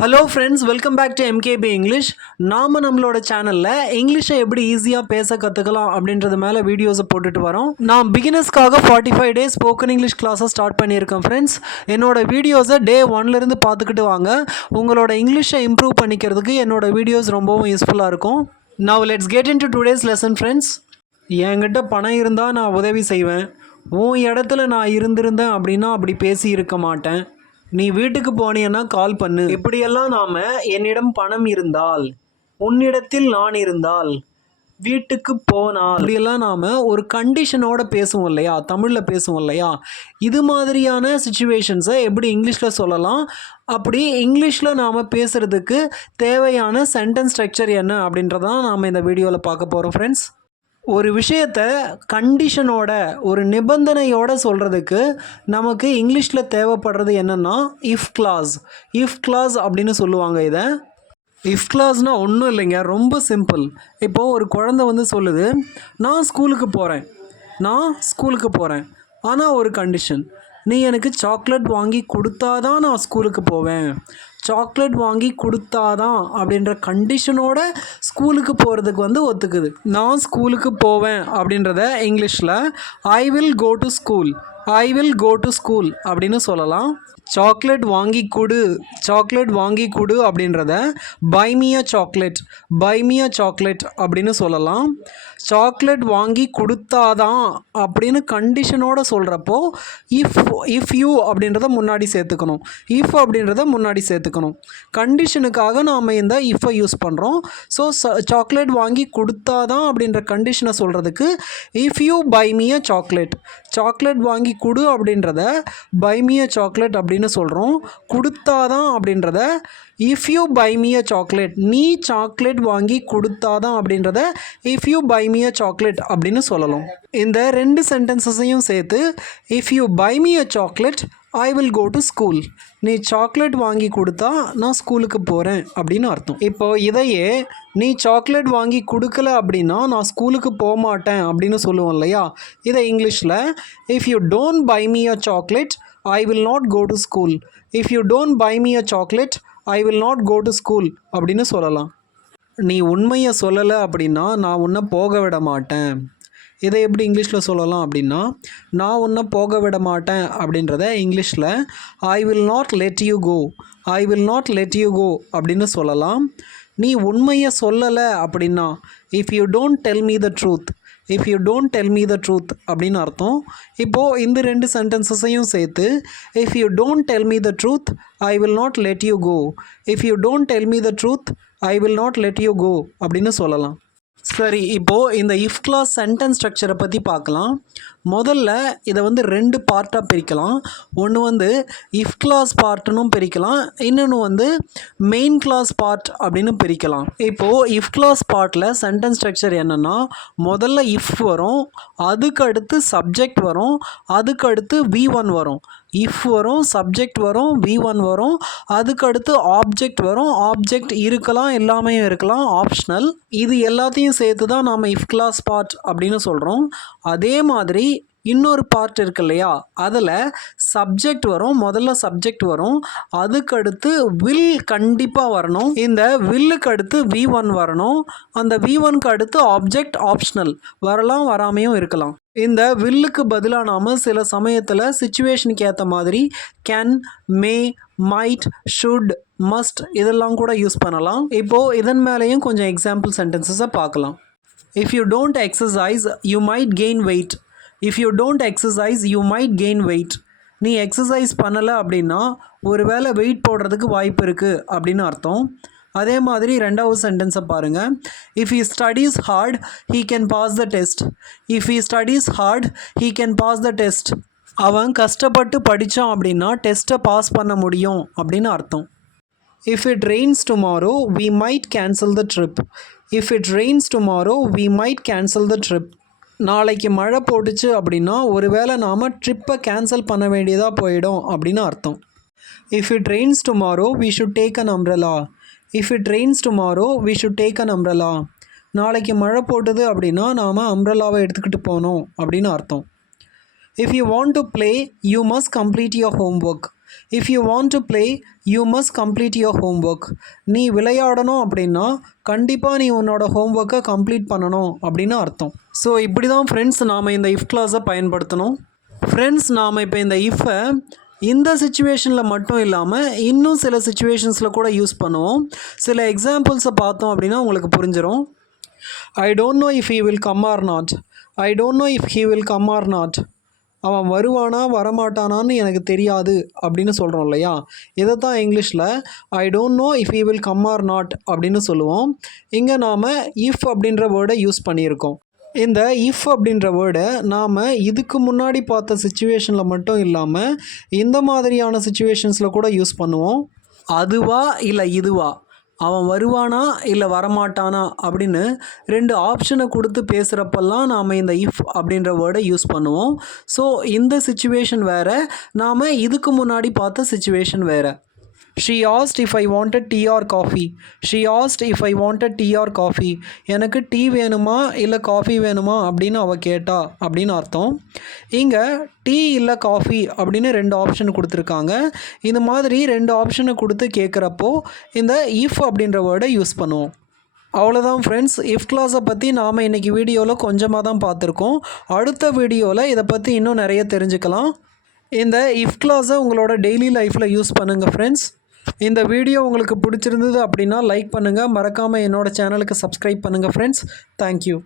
Hello friends, welcome back to MKP English. நாம் நம்மளோட சேனலில் இங்கிலீஷை எப்படி ஈஸியாக பேச கற்றுக்கலாம் அப்படின்றது மேலே வீடியோஸை போட்டுட்டு வரோம். நான் பிகினர்ஸ்க்காக 45 டேஸ் ஸ்போக்கன் இங்கிலீஷ் கிளாஸை ஸ்டார்ட் பண்ணியிருக்கேன் ஃப்ரெண்ட்ஸ். என்னோட வீடியோஸை டே 1லேருந்து பார்த்துக்கிட்டு வாங்க. உங்களோட இங்கிலீஷை இம்ப்ரூவ் பண்ணிக்கிறதுக்கு என்னோட வீடியோஸ் ரொம்பவும் யூஸ்ஃபுல்லாக இருக்கும். Now let's get in to today's lesson friends. என்கிட்ட பணம் இருந்தால் நான் உதவி செய்வேன். உன் இடத்துல நான் இருந்திருந்தேன் அப்படின்னா அப்படி பேசி இருக்க மாட்டேன். நீ வீட்டுக்கு போனீன்னா கால் பண்ணு. இப்படியெல்லாம் நாம் என்னிடம் பணம் இருந்தால், உன்னிடத்தில் நான் இருந்தால், வீட்டுக்கு போனால், இப்படியெல்லாம் நாம் ஒரு கண்டிஷனோட பேசுவோம் இல்லையா, தமிழில் பேசுவோம் இல்லையா. இது மாதிரியான சுச்சுவேஷன்ஸை எப்படி இங்கிலீஷில் சொல்லலாம், அப்படி இங்கிலீஷில் நாம் பேசுகிறதுக்கு தேவையான சென்டென்ஸ் ஸ்ட்ரக்சர் என்ன அப்படின்றதான் நாம் இந்த வீடியோவில் பார்க்க போகிறோம் ஃப்ரெண்ட்ஸ். ஒரு விஷயத்தை கண்டிஷனோட, ஒரு நிபந்தனையோடு சொல்கிறதுக்கு நமக்கு இங்கிலீஷில் தேவைப்படுறது என்னென்னா இஃப் கிளாஸ். இஃப் கிளாஸ் அப்படின்னு சொல்லுவாங்க இதை. இஃப் கிளாஸ்னால் ஒன்றும் இல்லைங்க, ரொம்ப சிம்பிள். இப்போது ஒரு குழந்தை சொல்லுது, நான் ஸ்கூலுக்கு போகிறேன், ஆனால் ஒரு கண்டிஷன், நீ எனக்கு சாக்லேட் வாங்கி கொடுத்தாதான் நான் ஸ்கூலுக்கு போவேன். சாக்லேட் வாங்கி கொடுத்தாதான் அப்படின்ற கண்டிஷனோட ஸ்கூலுக்கு போகிறதுக்கு ஒத்துக்குது. நான் ஸ்கூலுக்கு போவேன் அப்படின்றத இங்கிலீஷில் I will go to school அப்படின்னு சொல்லலாம். சாக்லேட் வாங்கி கொடு அப்படின்றத பை மீ அ சாக்லேட் அப்படின்னு சொல்லலாம். சாக்லேட் வாங்கி கொடுத்தாதான் அப்படின்னு கண்டிஷனோட சொல்கிறப்போ இஃப் யூ அப்படின்றத முன்னாடி சேர்த்துக்கணும். கண்டிஷனுக்காக நாம் இந்த இஃப்பை யூஸ் பண்ணுறோம். ஸோ சாக்லேட் வாங்கி கொடுத்தாதான் அப்படின்ற கண்டிஷனை சொல்கிறதுக்கு if you buy me a chocolate வாங்கி கொடு அப்படின்றத பை மீ அ சாக்லேட் அப்படின்னு சொல்கிறோம். கொடுத்தாதான் அப்படின்றத if you buy me a chocolate, நீ சாக்லேட் வாங்கி கொடுத்தாதான் அப்படின்றத if you buy me a chocolate அப்படின்னு சொல்லலாம். இந்த ரெண்டு சென்டென்சஸையும் சேர்த்து if you buy me a chocolate I will go to school, நீ சாக்லேட் வாங்கி கொடுத்தா நான் ஸ்கூலுக்கு போகிறேன் அப்படின்னு அர்த்தம். இப்போது இதையே நீ சாக்லேட் வாங்கி கொடுக்கல அப்படின்னா நான் ஸ்கூலுக்கு போக மாட்டேன் அப்படின்னு சொல்லுவோம் இல்லையா. இதை இங்கிலீஷில் if you don't buy me a chocolate I will not go to school. If you don't buy me a chocolate I will not go to school அப்படின்னு சொல்லலாம். நீ உண்மையை சொல்லலை அப்படின்னா நான் உன்னை போக விட மாட்டேன். இதை எப்படி இங்கிலீஷில் சொல்லலாம் அப்படின்னா, நான் உன்னை போக விட மாட்டேன் அப்படின்றத இங்கிலீஷில் I will not let you go அப்படின்னு சொல்லலாம். நீ உண்மையை சொல்லலை அப்படின்னா if you don't tell me the truth அப்படின்னு அர்த்தம். இப்போது இந்த ரெண்டு சென்டென்சஸையும் சேர்த்து if you don't tell me the truth I will not let you go, if you don't tell me the truth I will not let you go அப்படின்னு சொல்லலாம். சரி, இப்போது இந்த இஃப் கிளாஸ் சென்டென்ஸ் ஸ்ட்ரக்சரை பற்றி பார்க்கலாம். முதல்ல இதை ரெண்டு பார்ட்டாக பிரிக்கலாம். ஒன்று இஃப் கிளாஸ் பார்ட்டுன்னு பிரிக்கலாம், இன்னொன்று மெயின் கிளாஸ் பார்ட் அப்படின்னு பிரிக்கலாம். இப்போது இஃப் கிளாஸ் பார்ட்டில் சென்டென்ஸ் ஸ்ட்ரக்சர் என்னென்னா, முதல்ல இஃப் வரும், அதுக்கு அடுத்து சப்ஜெக்ட் வரும், அதுக்கு அடுத்து V1 வரும். இஃப் வரும், சப்ஜெக்ட் வரும், V1 வரும், அதுக்கு அடுத்து ஆப்ஜெக்ட் வரும். ஆப்ஜெக்ட் இருக்கலாம், எல்லாமே இருக்கலாம், ஆப்ஷனல். இது எல்லாத்தையும் சேர்த்து தான் நாம் இஃப் கிளாஸ் பார்ட் அப்படின்னு சொல்கிறோம். அதே மாதிரி இன்னொரு பார்ட் இருக்கு இல்லையா, அதில் சப்ஜெக்ட் வரும், முதல்ல சப்ஜெக்ட் வரும், அதுக்கடுத்து வில் கண்டிப்பாக வரணும். இந்த வில்லுக்கு அடுத்து V1 வரணும். அந்த V1க்கு அடுத்து ஆப்ஜெக்ட் ஆப்ஷனல் வரலாம், வராமையும் இருக்கலாம். இந்த வில்லுக்கு பதிலாக நாம் சில சமயத்தில் சிச்சுவேஷனுக்கு ஏற்ற மாதிரி can, May, might, should, must இதெல்லாம் கூட யூஸ் பண்ணலாம். இப்போது இதன் மேலேயும் கொஞ்சம் எக்ஸாம்பிள் சென்டென்சஸை பார்க்கலாம். If you don't exercise you might gain weight. If you don't exercise you might gain weight. நீ எக்ஸசைஸ் பண்ணலை அப்படின்னா ஒரு வேளை வெயிட் போடுறதுக்கு வாய்ப்பு இருக்குது அப்படின்னு அர்த்தம். அதே மாதிரி ரெண்டாவது சென்டென்ஸை பாருங்கள். If he studies hard he can pass the test. If he studies hard he can pass the test. அவன் கஷ்டப்பட்டு படித்தான் அப்படின்னா டெஸ்ட்டை பாஸ் பண்ண முடியும் அப்படின்னு அர்த்தம். If it rains tomorrow we might cancel the trip. If it rains tomorrow we might cancel the trip. நாளைக்கு மழை போட்டுச்சு அப்படின்னா ஒருவேளை நாம் ட்ரிப்பை கேன்சல் பண்ண வேண்டியதாக போயிடும் அப்படின்னு அர்த்தம். If it rains tomorrow we should take an umbrella. If it rains tomorrow we should take an umbrella. நாளைக்கு மழை போட்டுது அப்படின்னா நாம் அம்ப்ரெலாவை எடுத்துக்கிட்டு போகணும் அப்படின்னு அர்த்தம். If you want to play you must complete your homework. If you want to play you must complete your homework. நீ விளையாடணும் அப்படின்னா கண்டிப்பாக நீ உன்னோட ஹோம்ஒர்க்கை கம்ப்ளீட் பண்ணணும் அப்படின்னு அர்த்தம். ஸோ இப்படி தான் ஃப்ரெண்ட்ஸ் நாம் இந்த இஃப் கிளாஸை பயன்படுத்தணும். ஃப்ரெண்ட்ஸ் நாம் இப்போ இந்த இஃப்பை இந்த சுச்சுவேஷனில் மட்டும் இல்லாமல் இன்னும் சில சுச்சுவேஷன்ஸில் கூட யூஸ் பண்ணுவோம். சில எக்ஸாம்பிள்ஸை பார்த்தோம் அப்படின்னா உங்களுக்கு புரிஞ்சிடும். I don't know if he will come or not. I don't know if he will come or not. அவன் வருவானா வரமாட்டானான்னு எனக்கு தெரியாது அப்படின்னு சொல்கிறோம் இல்லையா. இதை தான் இங்கிலீஷில் I don't know if he will come or not அப்படின்னு சொல்லுவோம். இங்கே நாம் இஃப் அப்படின்ற வேர்டை யூஸ் பண்ணியிருக்கோம். இந்த இஃப் அப்படின்ற வேர்டை நாம் இதுக்கு முன்னாடி பார்த்த சுச்சுவேஷனில் மட்டும் இல்லாமல் இந்த மாதிரியான சுச்சுவேஷன்ஸில் கூட யூஸ் பண்ணுவோம். அதுவா இல்லை இதுவா, அவன் வருவானா இல்லை வரமாட்டானா அப்படின்னு 2 ஆப்ஷனை கொடுத்து பேசுகிறப்பெல்லாம் நாம் இந்த இஃப் அப்படின்ற வேர்டை யூஸ் பண்ணுவோம். ஸோ இந்த சுச்சுவேஷன் வேறு, நாம் இதுக்கு முன்னாடி பார்த்த சுச்சுவேஷன் வேறு. She asked if I wanted tea or coffee. She asked if I wanted tea or coffee. எனக்கு டீ வேணுமா இல்லை காஃபி வேணுமா அப்படின்னு அவள் கேட்டா அப்படின்னு அர்த்தம். இங்கே டீ இல்லை காஃபி அப்படின்னு 2 ஆப்ஷன் கொடுத்துருக்காங்க. இந்த மாதிரி 2 ஆப்ஷனை கொடுத்து கேட்குறப்போ இந்த இஃப் அப்படின்ற வேர்டை யூஸ் பண்ணுவோம். அவ்வளோதான் ஃப்ரெண்ட்ஸ், இஃப் கிளாஸை பற்றி நாம் இன்றைக்கி வீடியோவில் கொஞ்சமாக தான் பார்த்துருக்கோம். அடுத்த வீடியோவில் இதை பற்றி இன்னும் நிறைய தெரிஞ்சுக்கலாம். இந்த இஃப் கிளாஸை உங்களோட டெய்லி லைஃப்பில் யூஸ் பண்ணுங்கள் ஃப்ரெண்ட்ஸ். இந்த வீடியோ உங்களுக்கு பிடிச்சிருந்தது அப்படின்னா லைக் பண்ணுங்கள். மறக்காமல் என்னோடய சேனலுக்கு சப்ஸ்கிரைப் பண்ணுங்கள் ஃப்ரெண்ட்ஸ். தேங்க்யூ.